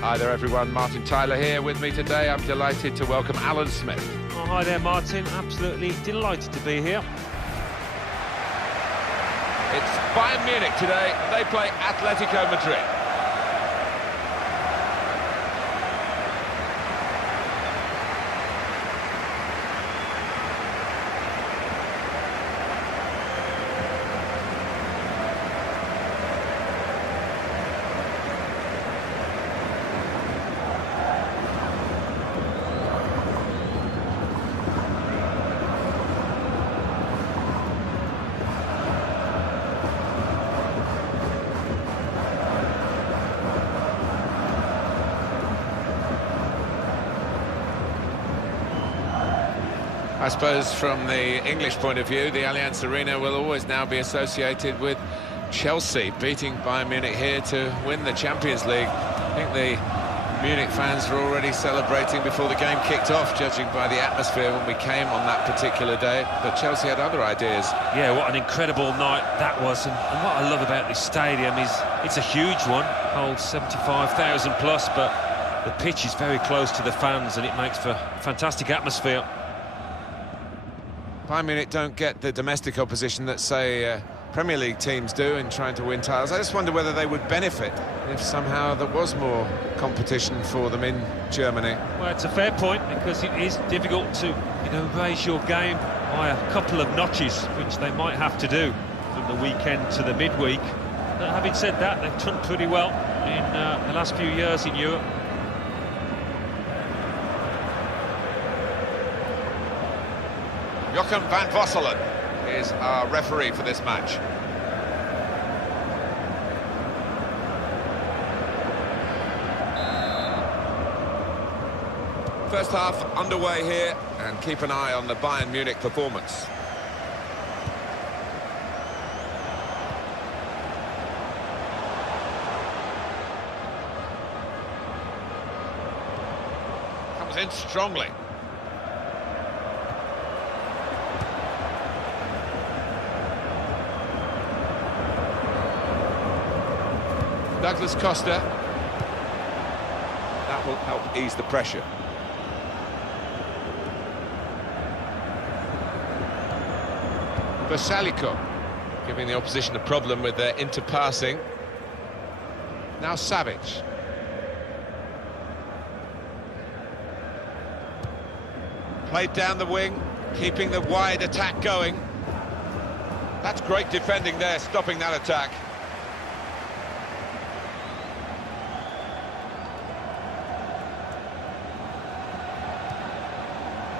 Hi there everyone, Martin Tyler here with me today. I'm delighted to welcome Alan Smith. Oh, hi there Martin, absolutely delighted to be here. It's Bayern Munich today, they play Atletico Madrid. I suppose from the English point of view, the Allianz Arena will always now be associated with Chelsea beating Bayern Munich here to win the Champions League. I think the Munich fans were already celebrating before the game kicked off, judging by the atmosphere when we came on that particular day. But Chelsea had other ideas. Yeah, what an incredible night that was. And what I love about this stadium is it's a huge one, holds 75,000 plus, but the pitch is very close to the fans and it makes for a fantastic atmosphere. Bayern Munich don't get the domestic opposition that, say, Premier League teams do in trying to win titles. I just wonder whether they would benefit if somehow there was more competition for them in Germany. Well, it's a fair point, because it is difficult to, raise your game by a couple of notches, which they might have to do from the weekend to the midweek. But having said that, they've done pretty well in the last few years in Europe. Joachim van Vosselen is our referee for this match. First half underway here, and keep an eye on the Bayern Munich performance. Comes in strongly. Douglas Costa. That will help ease the pressure. Baselico giving the opposition a problem with their interpassing. Now Savic. Played down the wing, keeping the wide attack going. That's great defending there, stopping that attack.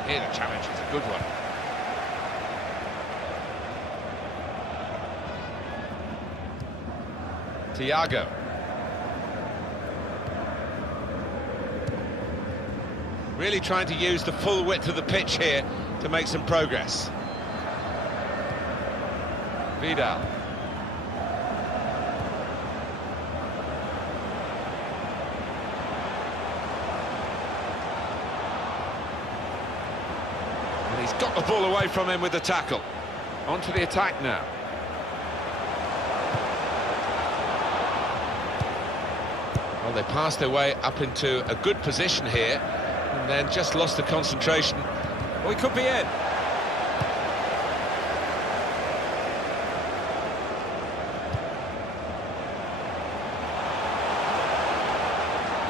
Here the challenge is a good one. Thiago. Really trying to use the full width of the pitch here to make some progress. Vidal. He's got the ball away from him with the tackle. On to the attack now. Well, they passed their way up into a good position here, and then just lost the concentration. Well, he could be in.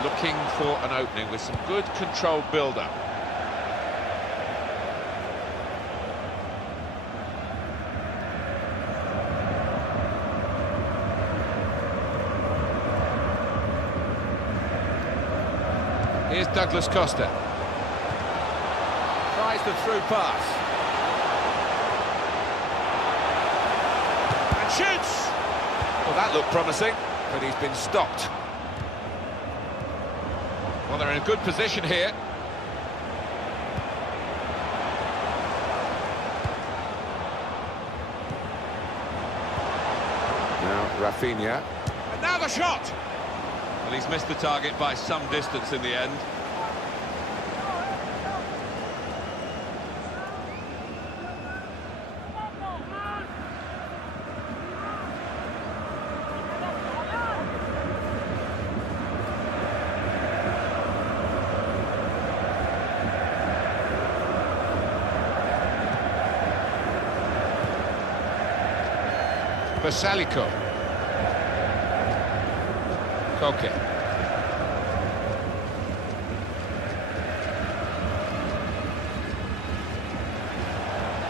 Looking for an opening with some good controlled build-up. Here's Douglas Costa. Tries the through pass. And shoots! Well, that looked promising, but he's been stopped. Well, they're in a good position here. Now Rafinha. And now the shot! Well, he's missed the target by some distance in the end. Versalico. Koke.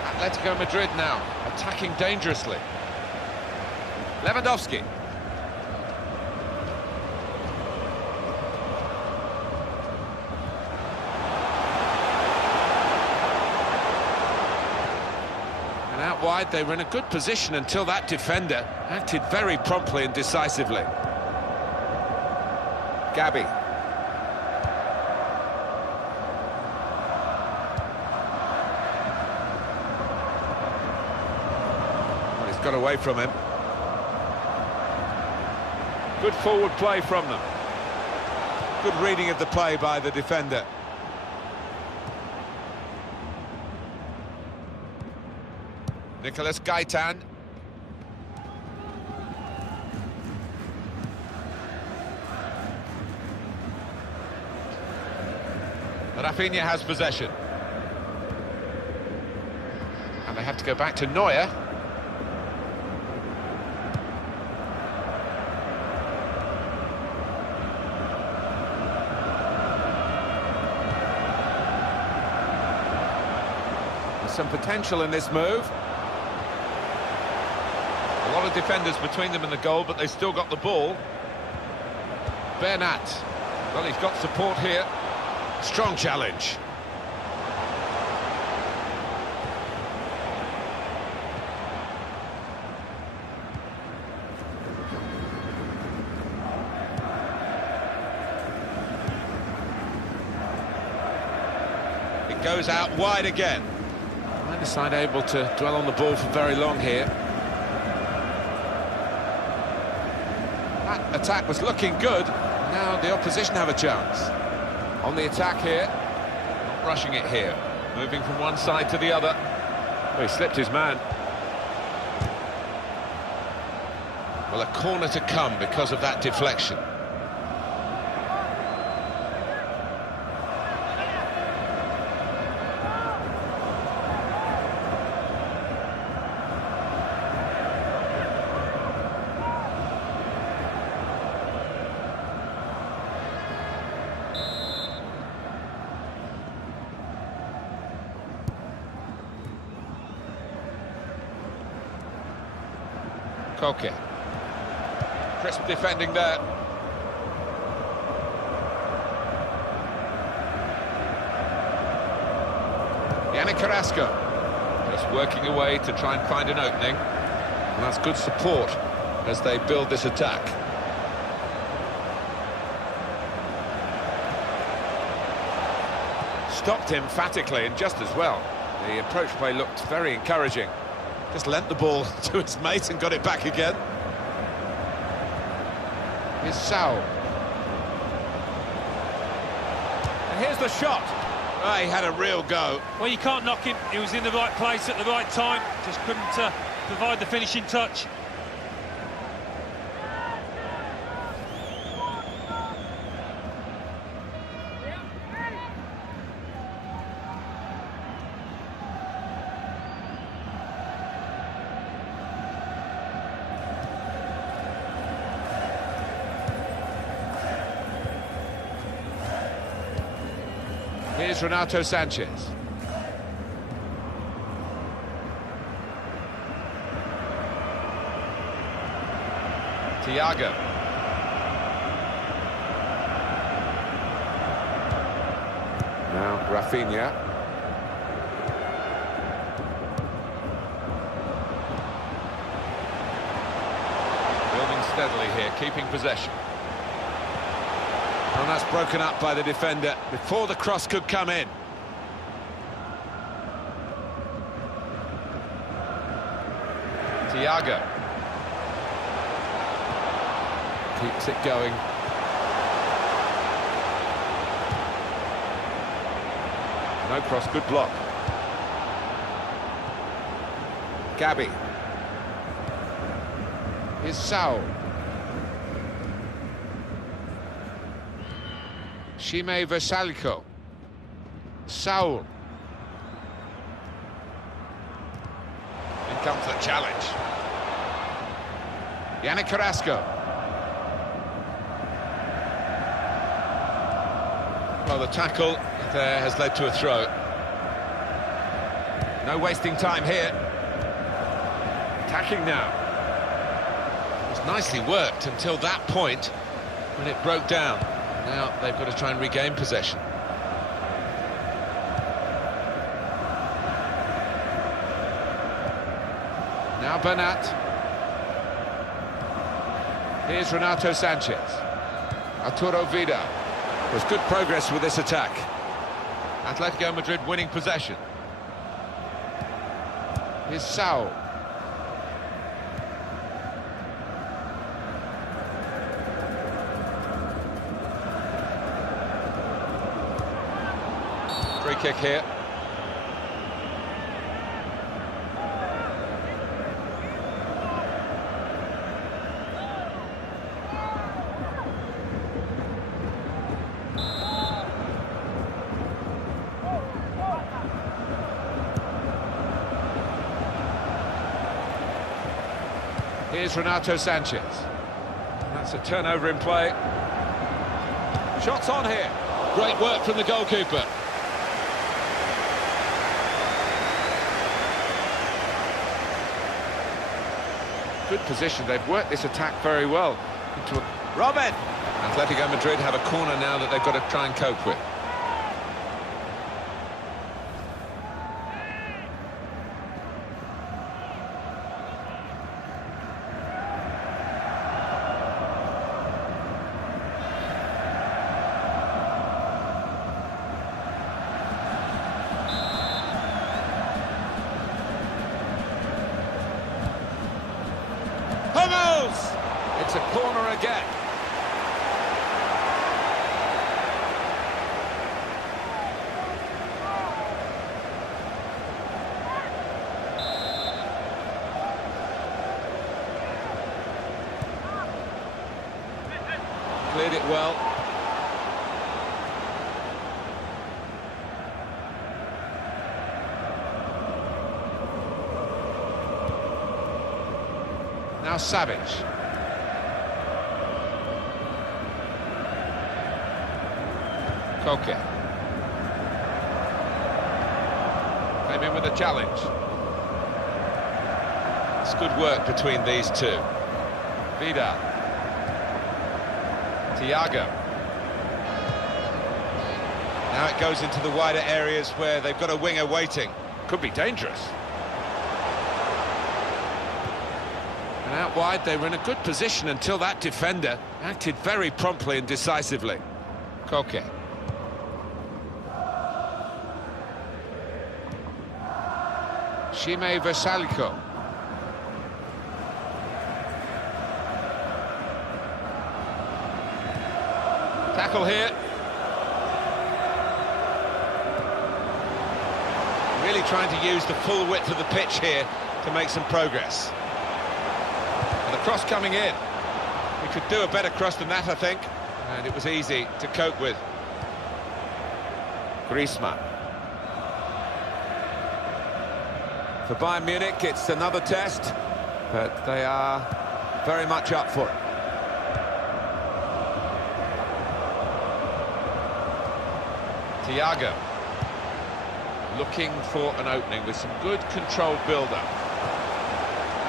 Atletico Madrid now, attacking dangerously. Lewandowski. And out wide, they were in a good position until that defender acted very promptly and decisively. Gabi. Well, he's got away from him. Good forward play from them. Good reading of the play by the defender. Nicolas Gaitan. Rafinha has possession. And they have to go back to Neuer. There's some potential in this move. A lot of defenders between them and the goal, but they still got the ball. Bernat. Well, he's got support here. Strong challenge. It goes out wide again. Neither side able to dwell on the ball for very long here. That attack was looking good. Now the opposition have a chance. On the attack here, not rushing it here, moving from one side to the other. Oh, he slipped his man. Well, a corner to come because of that deflection. Koke. Crisp defending there. Yannick Carrasco. Just working away to try and find an opening. And that's good support as they build this attack. Stopped emphatically and just as well. The approach play looked very encouraging. Just lent the ball to his mate and got it back again. Here's Saul. And here's the shot. Oh, he had a real go. Well, you can't knock him. He was in the right place at the right time. Just couldn't provide the finishing touch. Here's Renato Sanchez. Thiago. Now Rafinha. Building steadily here, keeping possession. And that's broken up by the defender before the cross could come in. Thiago. Keeps it going. No cross, good block. Gabi. Here's Saul. Shime Versalico. Saul. In comes the challenge. Yannick Carrasco. Well, the tackle there has led to a throw. No wasting time here. Attacking now. It was nicely worked until that point when it broke down. Now they've got to try and regain possession. Now Bernat. Here's Renato Sanchez. Arturo Vidal. There's good progress with this attack. Atletico Madrid winning possession. Here's Saul. Free kick here. Here's Renato Sanchez. That's a turnover in play. Shots on here. Great work from the goalkeeper. Good position. They've worked this attack very well. Robin! Atletico Madrid have a corner now that they've got to try and cope with. It's a corner again. Cleared it well. Now Savage. Koke. Came in with a challenge. It's good work between these two. Vidal. Thiago. Now it goes into the wider areas where they've got a winger waiting. Could be dangerous. And out wide, they were in a good position until that defender acted very promptly and decisively. Koke. Shime Versaliko. Tackle here. Really trying to use the full width of the pitch here to make some progress. And the cross coming in. We could do a better cross than that, I think. And it was easy to cope with. Griezmann. For Bayern Munich, it's another test, but they are very much up for it. Thiago. Looking for an opening with some good controlled build-up.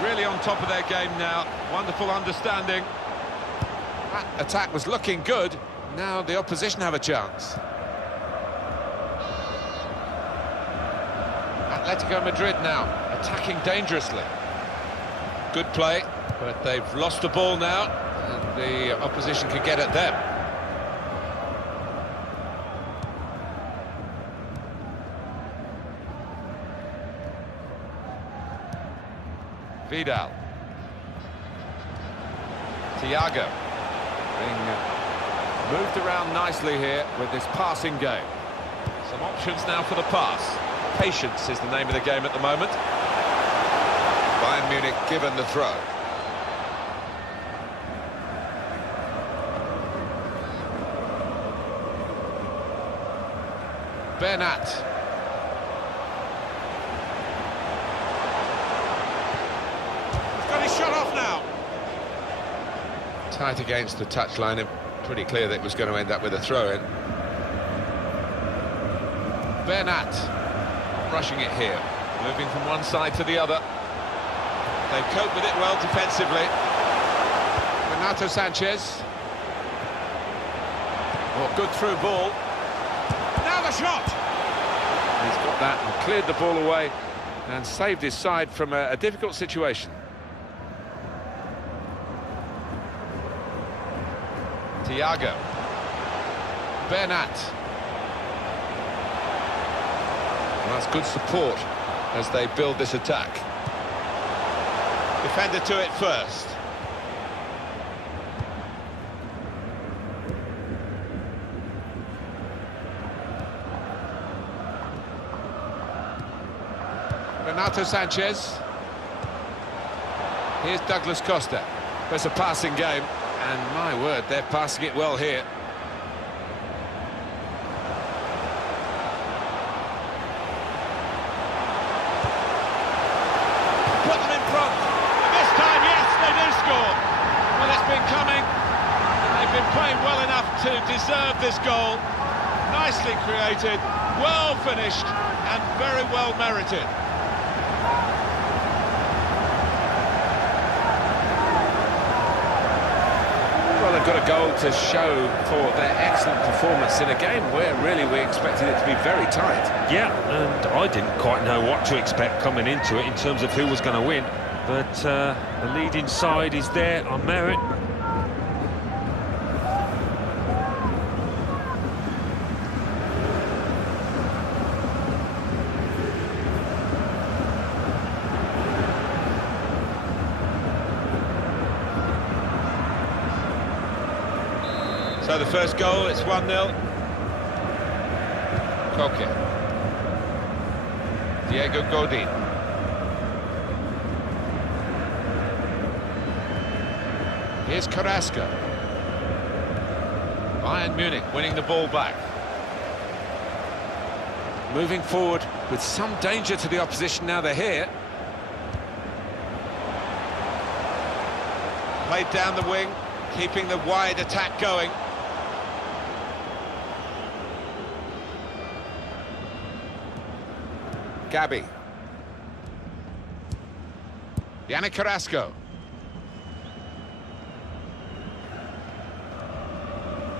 Really on top of their game now. Wonderful understanding. That attack was looking good. Now the opposition have a chance. Atletico Madrid now, attacking dangerously. Good play, but they've lost the ball now, and the opposition can get at them. Vidal. Thiago. Being moved around nicely here with this passing game. Some options now for the pass. Patience is the name of the game at the moment. Bayern Munich given the throw. Bernat. He's got his shot off now. Tight against the touchline, and pretty clear that it was going to end up with a throw-in. Bernat, rushing it here, moving from one side to the other. They've coped with it well defensively. Renato Sanchez. Oh, good through ball. Now the shot! He's got that and cleared the ball away and saved his side from a difficult situation. Thiago. Bernat. Well, that's good support as they build this attack. Defender to it first. Renato Sanchez. Here's Douglas Costa. It's a passing game, and my word, they're passing it well here. Put them in front. And this time, yes, they do score. Well, it's been coming, and they've been playing well enough to deserve this goal. Nicely created, well finished, and very well merited. Well, they've got a goal to show for their excellent performance in a game where really we expected it to be very tight. Yeah, and I didn't quite know what to expect coming into it in terms of who was going to win, but the leading side is there on merit. So the first goal, it's 1-0. Koke. Diego Godin. Here's Carrasco. Bayern Munich winning the ball back. Moving forward with some danger to the opposition now they're here. Played down the wing, keeping the wide attack going. Gabi. Yannick Carrasco.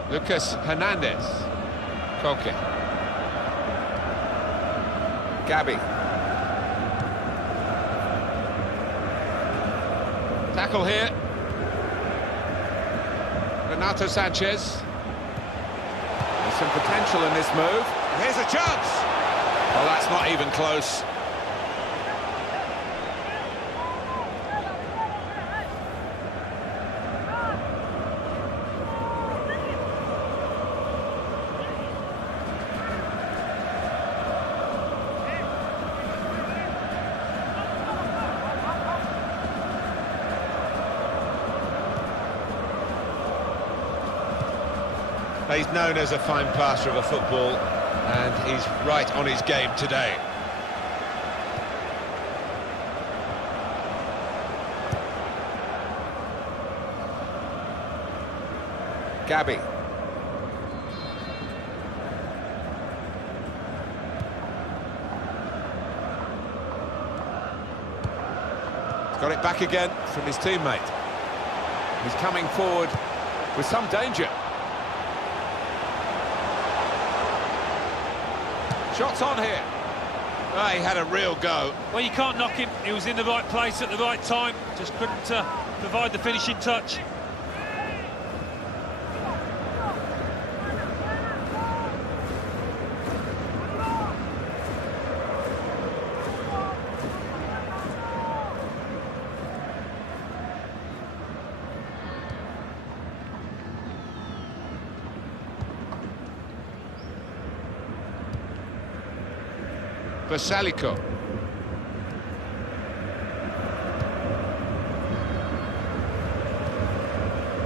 Lucas Hernandez. Koke. Gabi. Tackle here. Renato Sanchez. There's some potential in this move. Here's a chance. Well, that's not even close. He's known as a fine passer of a football, and he's right on his game today. Gabi. He's got it back again from his teammate. He's coming forward with some danger. Shots on here. Oh, he had a real go. Well, you can't knock him. He was in the right place at the right time. Just couldn't provide the finishing touch. Baselico.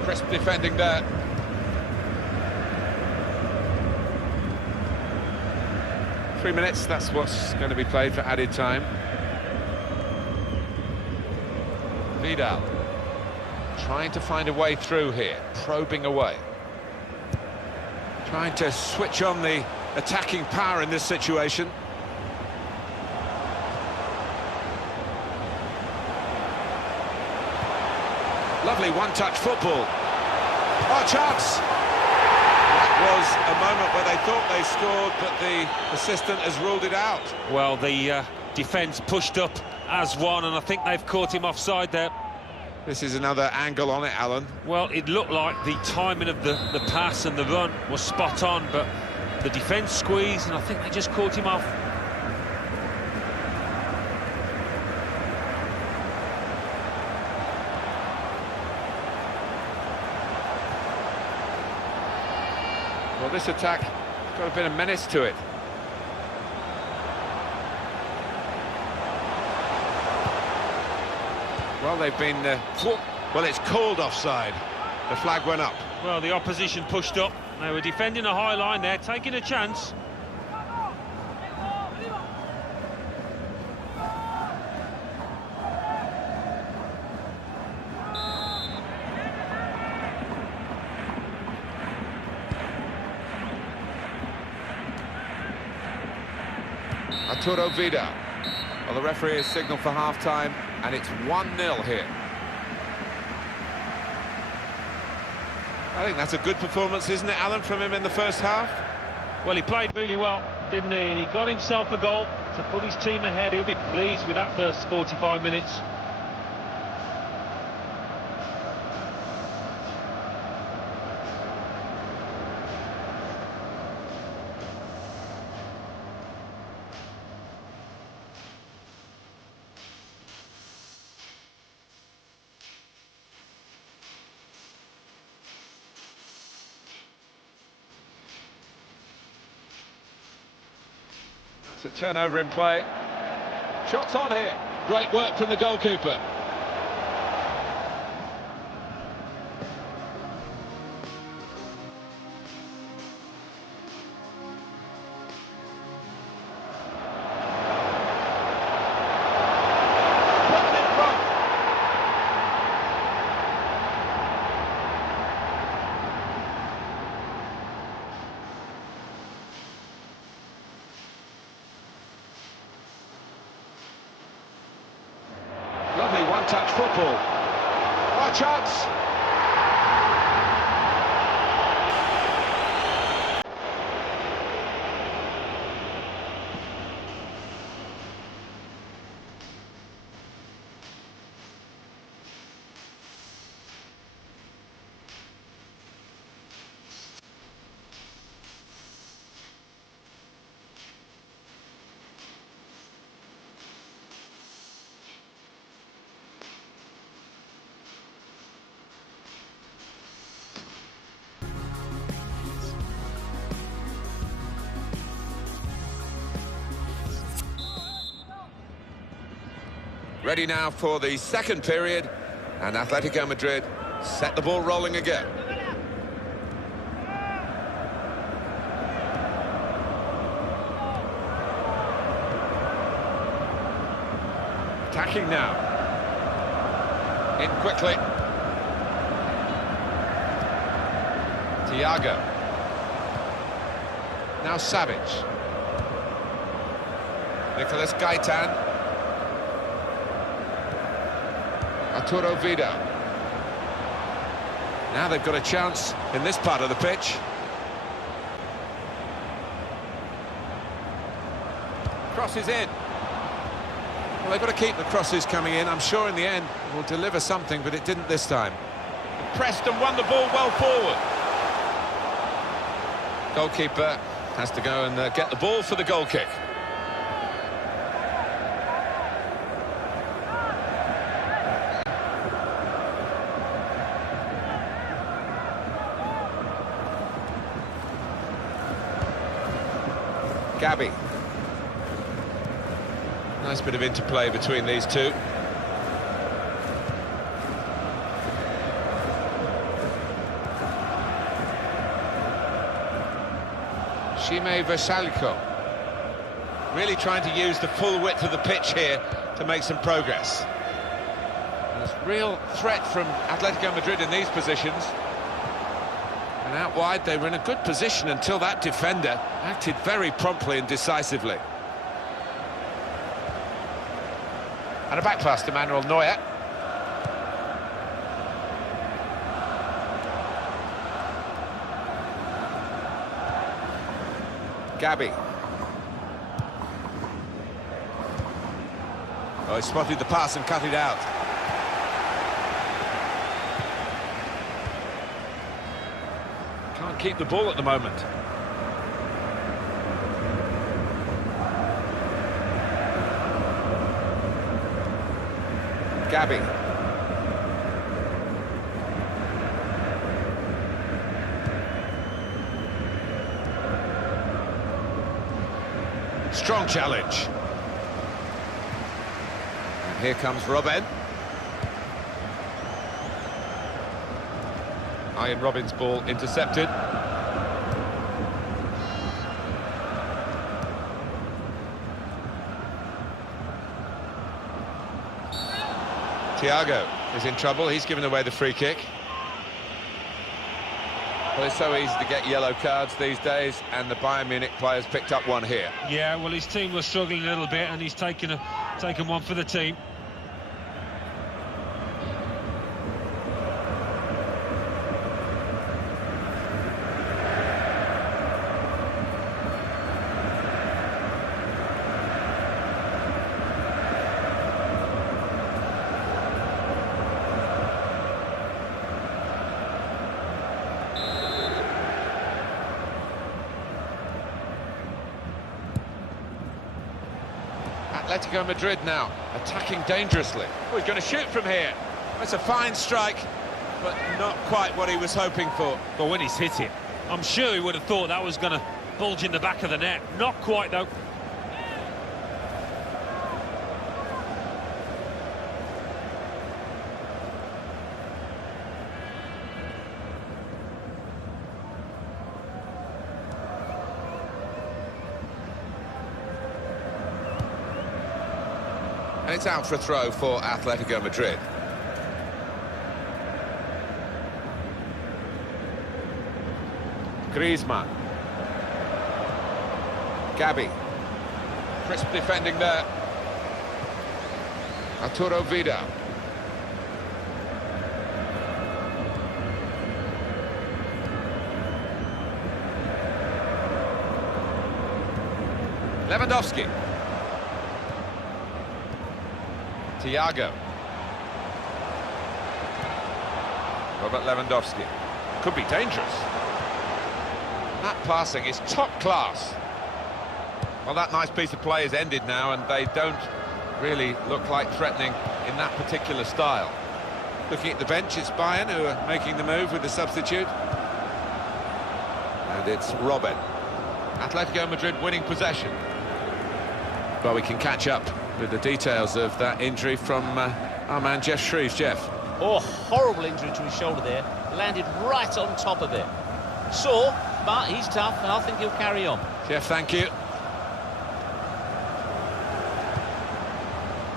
Crisp defending there. Three minutes, that's what's going to be played for added time. Vidal trying to find a way through here, probing away. Trying to switch on the attacking power in this situation. Lovely one-touch football. Oh, chance! That was a moment where they thought they scored, but the assistant has ruled it out. Well, the defence pushed up as one, and I think they've caught him offside there. This is another angle on it, Alan. Well, it looked like the timing of the pass and the run was spot on, but the defence squeezed, and I think they just caught him off. Well, this attack has got a bit of menace to it. Well, they've been... well, it's called offside. The flag went up. Well, the opposition pushed up. They were defending a high line there, taking a chance. Arturo Vidal. Well, the referee has signalled for half-time, and it's 1-0 here. I think that's a good performance, isn't it, Alan, from him in the first half? Well, he played really well, didn't he? And he got himself a goal to put his team ahead. He'll be pleased with that first 45 minutes. It's a turnover in play. Shots on here. Great work from the goalkeeper. Lovely one-touch football. Oh, chance! Ready now for the second period, and Atletico Madrid set the ball rolling again. Attacking now. In quickly. Thiago. Now Savage. Nicolas Gaitan. Arturo Vidal. Now they've got a chance in this part of the pitch. Crosses in. Well, they've got to keep the crosses coming in. I'm sure in the end it will deliver something, but it didn't this time. Pressed and won the ball well forward. Goalkeeper has to go and get the ball for the goal kick. Gabby. Nice bit of interplay between these two. Shime Versaliko. Really trying to use the full width of the pitch here to make some progress. There's real threat from Atletico Madrid in these positions. And out wide, they were in a good position until that defender acted very promptly and decisively. And a back pass to Manuel Neuer. Gabi. Oh, he spotted the pass and cut it out. Can't keep the ball at the moment. Gabi. Strong challenge. And here comes Robben. Ian Robben's ball intercepted. Thiago is in trouble. He's given away the free kick. Well, it's so easy to get yellow cards these days, and the Bayern Munich players picked up one here. Yeah, well, his team was struggling a little bit, and he's taken one for the team. Atletico Madrid now, attacking dangerously. Oh, he's going to shoot from here. That's a fine strike, but not quite what he was hoping for. But when he's hit it, I'm sure he would have thought that was going to bulge in the back of the net. Not quite, though. And it's out for a throw for Atletico Madrid. Griezmann. Gabi. Crisp defending there. Arturo Vidal. Lewandowski. Thiago. Robert Lewandowski. Could be dangerous. That passing is top class. Well, that nice piece of play is ended now, and they don't really look like threatening in that particular style. Looking at the bench, it's Bayern who are making the move with the substitute. And it's Robben. Atletico Madrid winning possession. Well, we can catch up with the details of that injury from our man Jeff Shreves. Jeff. Oh, horrible injury to his shoulder there. Landed right on top of it. Sore, but he's tough, and I think he'll carry on. Jeff, thank you.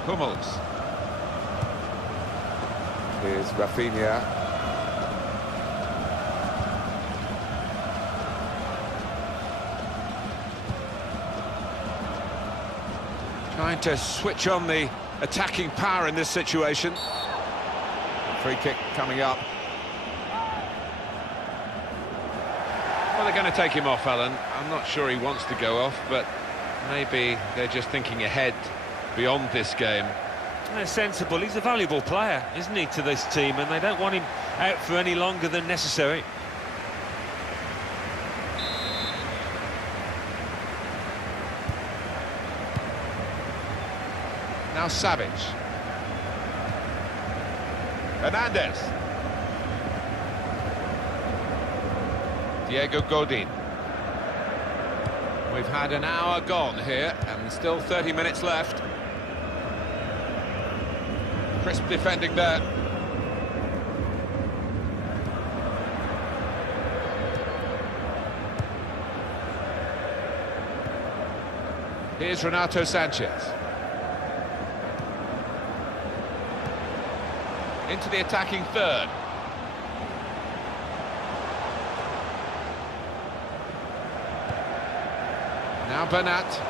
Hummels. Here's Rafinha. Trying to switch on the attacking power in this situation. Free kick coming up. Well, they're going to take him off, Alan. I'm not sure he wants to go off, but maybe they're just thinking ahead beyond this game. They're sensible. He's a valuable player, isn't he, to this team, and they don't want him out for any longer than necessary. Now Savic. Hernandez. Diego Godin. We've had an hour gone here and still 30 minutes left. Crisp defending there. Here's Renato Sanchez. into the attacking third. Now Bernat,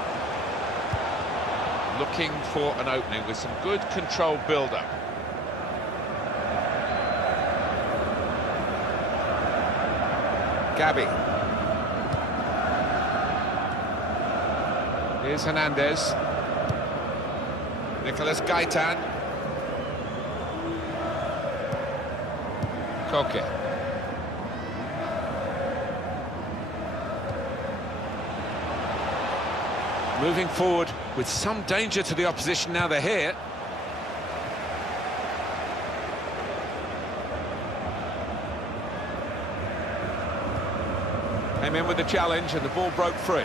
looking for an opening with some good controlled build-up. Gabi. Here's Hernandez. Nicolas Gaitan. Koke. Moving forward with some danger to the opposition now they're here. Came in with the challenge and the ball broke free.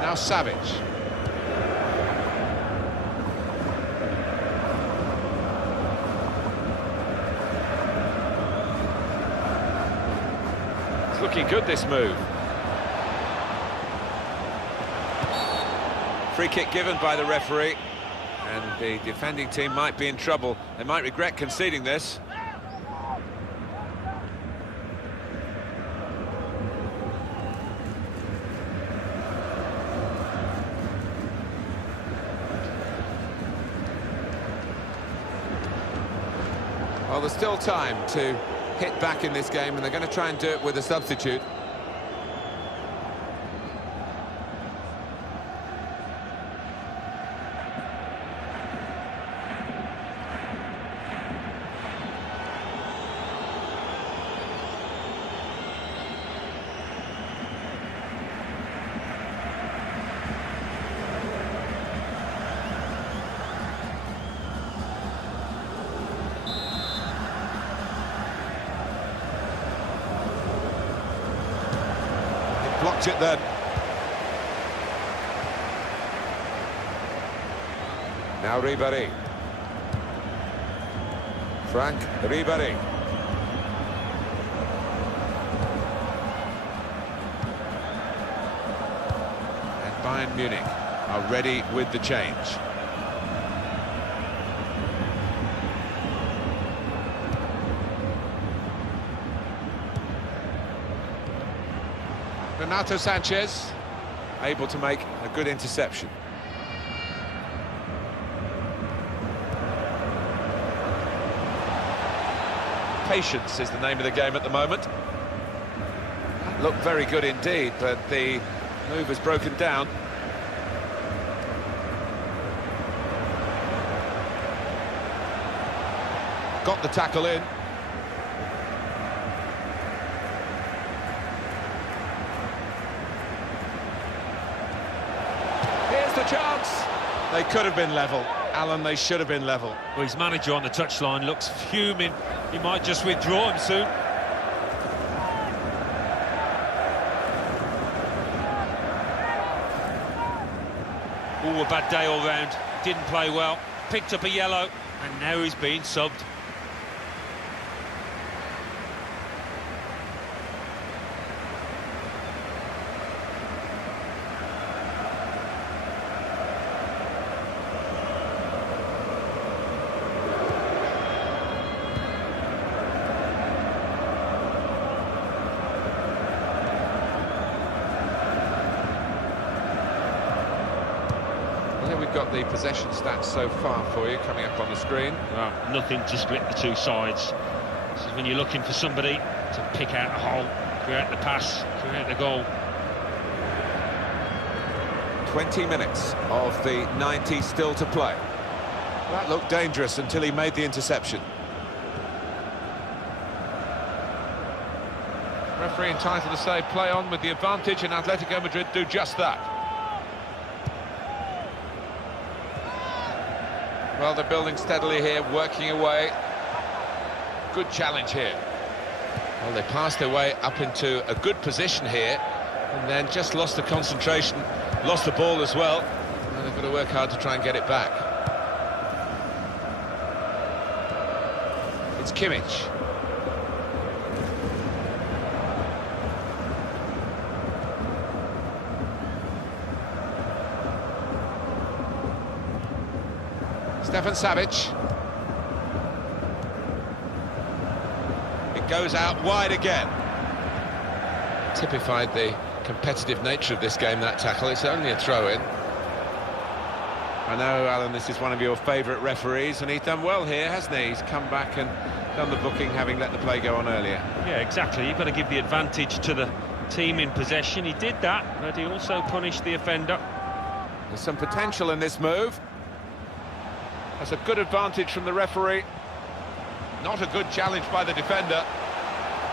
Now Savage. It's looking good, this move. Free kick given by the referee, and the defending team might be in trouble. They might regret conceding this. Well, there's still time to hit back in this game, and they're going to try and do it with a substitute. Blocked it then. Now Ribéry. Frank Ribéry. And Bayern Munich are ready with the change. Renato Sanchez, able to make a good interception. Patience is the name of the game at the moment. Looked very good indeed, but the move has broken down. Got the tackle in. Chance. They could have been level. Alan, they should have been level. Well, his manager on the touchline looks fuming. He might just withdraw him soon. Oh, a bad day all round. Didn't play well. Picked up a yellow, and now he's being subbed. Got the possession stats so far for you coming up on the screen. Well, nothing to split the two sides. This is when you're looking for somebody to pick out a hole, create the pass, create the goal. 20 minutes of the 90 still to play. That looked dangerous until he made the interception. Referee entitled to say play on with the advantage, and Atletico Madrid do just that. Well, they're building steadily here, working away. Good challenge here. Well, they passed their way up into a good position here, and then just lost the concentration, lost the ball as well. And they've got to work hard to try and get it back. It's Kimmich. Stefan Savic. It goes out wide again. Typified the competitive nature of this game, that tackle. It's only a throw-in. I know, Alan, this is one of your favourite referees, and he's done well here, hasn't he? He's come back and done the booking, having let the play go on earlier. Yeah, exactly. You've got to give the advantage to the team in possession. He did that, but he also punished the offender. There's some potential in this move. That's a good advantage from the referee. Not a good challenge by the defender.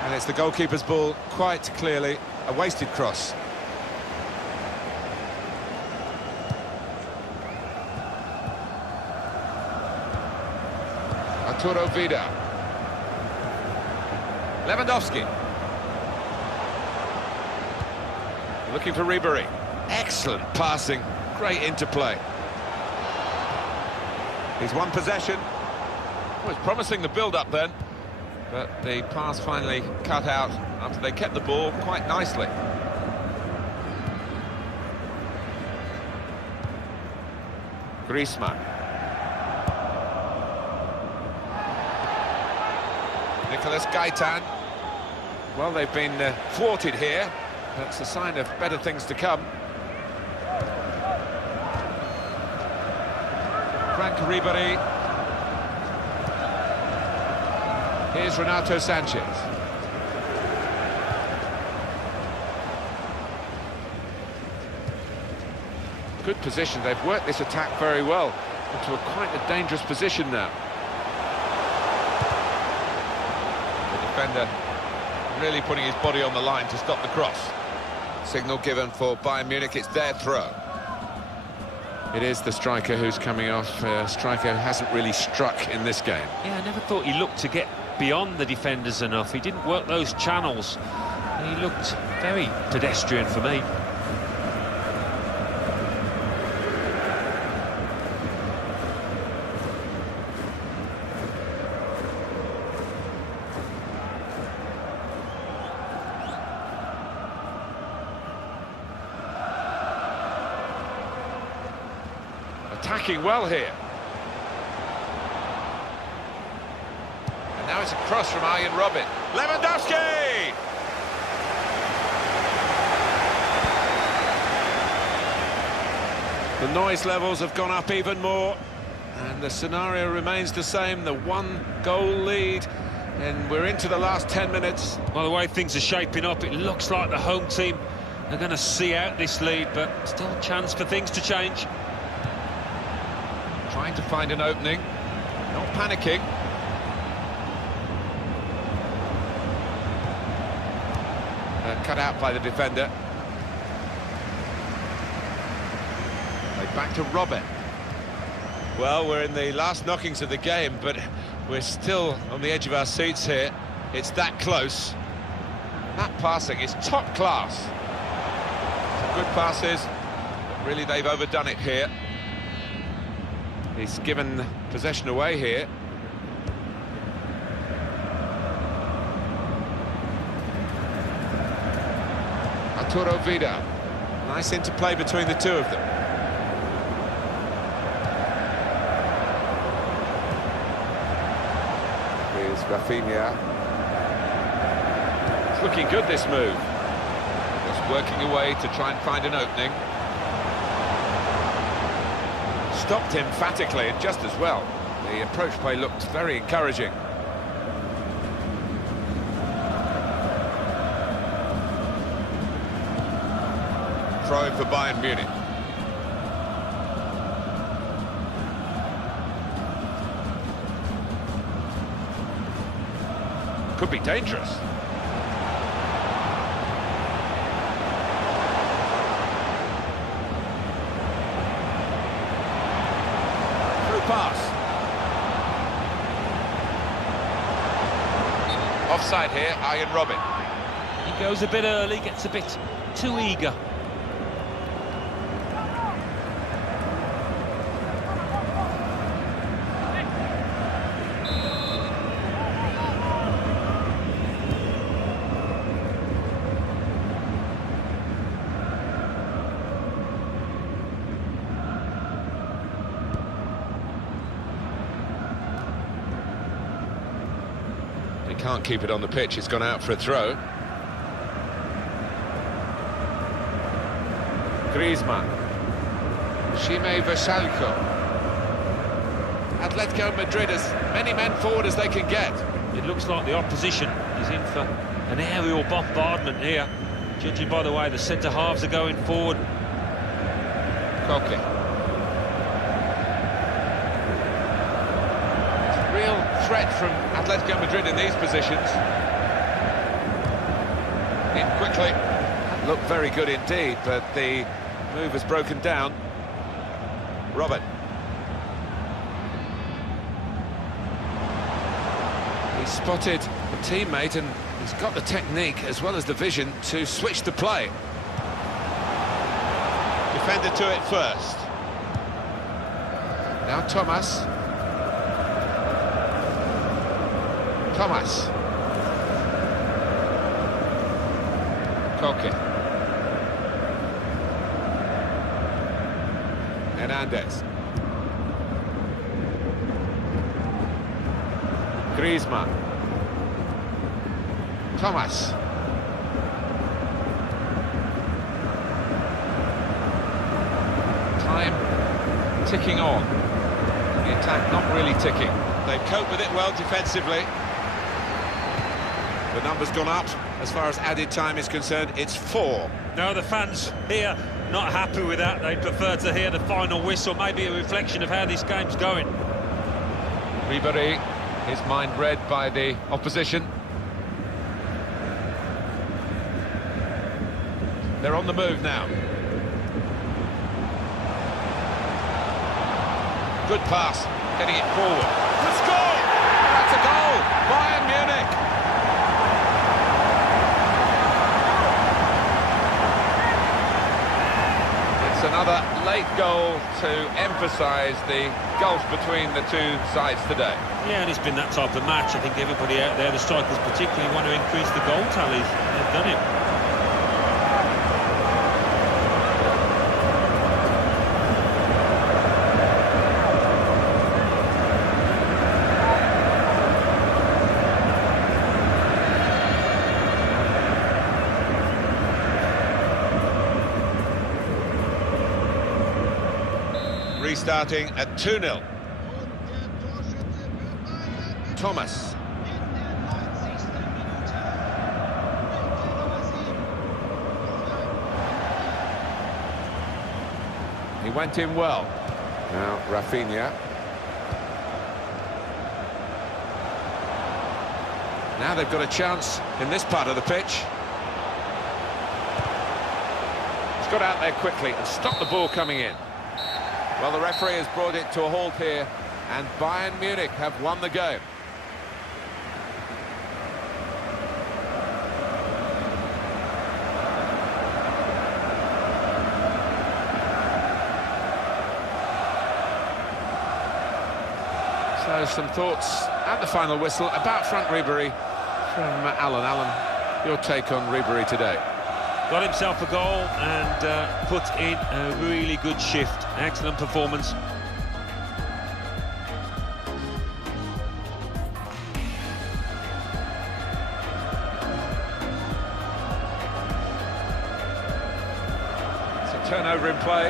And it's the goalkeeper's ball, quite clearly a wasted cross. Arturo Vidal. Lewandowski. Looking for Ribery. Excellent passing, great interplay. He's won possession. Was promising the build-up then, but the pass finally cut out after they kept the ball quite nicely. Griezmann. Nicolas Gaitan. Well, they've been thwarted here. That's a sign of better things to come. Frank Ribery. Here's Renato Sanchez. Good position. They've worked this attack very well into quite a dangerous position now. The defender really putting his body on the line to stop the cross. Signal given for Bayern Munich. It's their throw. It is the striker who's coming off. Striker hasn't really struck in this game. Yeah, I never thought he looked to get beyond the defenders enough. He didn't work those channels. He looked very pedestrian for me. Attacking well here. And now it's a cross from Arjen Robben. Lewandowski! The noise levels have gone up even more, and the scenario remains the same, the one-goal lead, and we're into the last 10 minutes. Well, the way things are shaping up, it looks like the home team are going to see out this lead, but still a chance for things to change. Trying to find an opening, not panicking. Cut out by the defender. Back to Robben. Well, we're in the last knockings of the game, but we're still on the edge of our seats here. It's that close. That passing is top class. Some good passes, but really they've overdone it here. He's given possession away here. Arturo Vidal. Nice interplay between the two of them. Here's Rafinha. It's looking good, this move. Just working away to try and find an opening. Stopped emphatically and just as well. The approach play looked very encouraging. Throwing for Bayern Munich. Could be dangerous. Through pass. Offside here, Arjen Robben. He goes a bit early, gets a bit too eager. He can't keep it on the pitch, it's gone out for a throw. Griezmann. Shime Versalco. Atletico Madrid as many men forward as they can get. It looks like the opposition is in for an aerial bombardment here, judging by the way the centre-halves are going forward. Koke. Real threat from Atletico Madrid in these positions. In quickly. Looked very good indeed, but the move has broken down. Robert. He spotted a teammate and he's got the technique as well as the vision to switch the play. Defender to it first. Now Thomas. Thomas. Koke. Hernandez. Griezmann. Thomas. Time ticking on. The attack not really ticking. They've coped with it well defensively. The number's gone up. As far as added time is concerned, it's 4. No, the fans here not happy with that. They prefer to hear the final whistle, maybe a reflection of how this game's going. Ribéry, his mind read by the opposition. They're on the move now. Good pass, getting it forward. The score! That's a goal! Bayern Munich! It's another late goal to emphasise the gulf between the two sides today. Yeah, and it's been that type of match. I think everybody out there, the strikers particularly, want to increase the goal tallies. They've done it. Restarting at 2-0. Thomas. He went in well. Now Rafinha. Now they've got a chance in this part of the pitch. He's got out there quickly and stopped the ball coming in. Well, the referee has brought it to a halt here, and Bayern Munich have won the game. So, some thoughts at the final whistle about Frank Ribéry from Alan. Alan, your take on Ribéry today? Got himself a goal and put in a really good shift. Excellent performance. It's a turnover in play.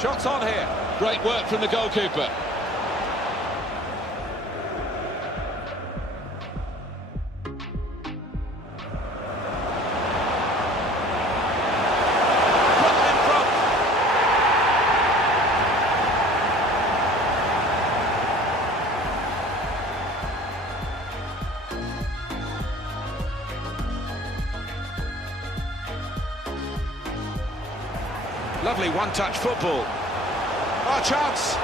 Shots on here. Great work from the goalkeeper. Lovely one-touch football. Oh, chance!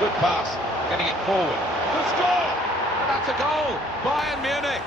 Good pass, getting it forward. The score! And that's a goal! Bayern Munich